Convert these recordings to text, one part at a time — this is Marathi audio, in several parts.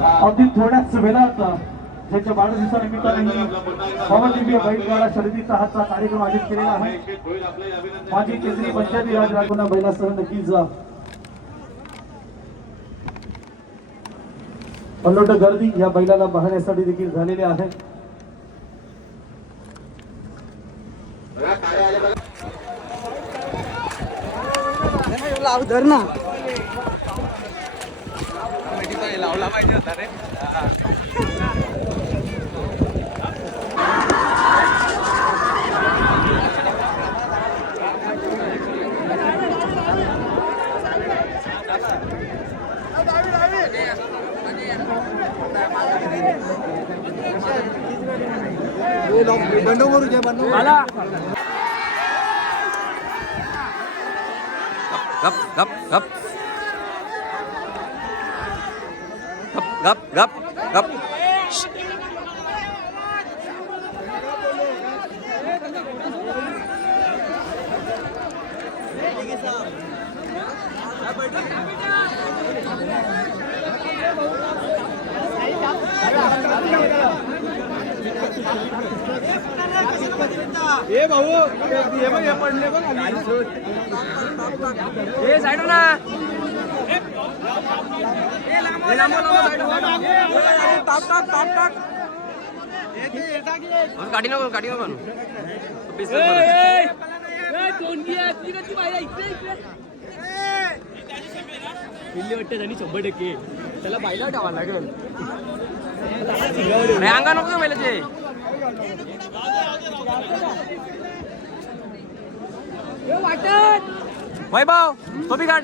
अगदी थोड्याच वेळात ज्याच्या वाढदिवसानिमित्ताने ही पवनदिव्य बैलगाडा शर्यतीचा हाचा कार्यक्रम आयोजित केलेला आहे. माजी केंद्रीय पंचायती राज राखून बैलासह नक्कीच पल्लोट गर्दी या बैलाला पाहण्यासाठी देखील झालेली आहे. धर ना. बंडू करू जे Bandu gấp gấp gấp gấp gấp gấp gấp ए भाऊ हे बघ हे पडले बघ ए साइड ना गाडी नको गाडी नको बनू. तो piece वर बनव. किल्ली वाटते त्यांनी शंभर टक्के त्याला बायला ठेवा लागेल अरे अंगा नको का बैलाचे वैभव टोपी काढ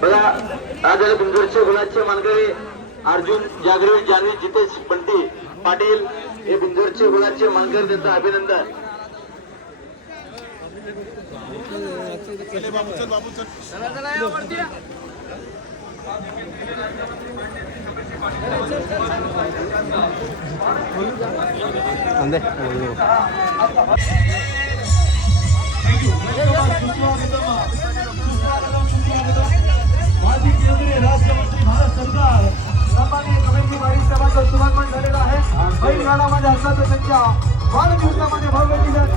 बघा आज बिंदूरचे गुलाचे मानकरी अर्जुन जागृत जानवी जितेश पंटी पाटील हे बिंदूरचे गुलाचे मानकरी त्यांचं अभिनंदन. माजी केंद्रीय राज्यमंत्री भारत सरकार सन्माननीय वारी सभाचं शुभागमन झालेलं आहे. बैलगाडामध्ये असतात त्यांच्या वाढदिवसामध्ये भव्य दिव्याचा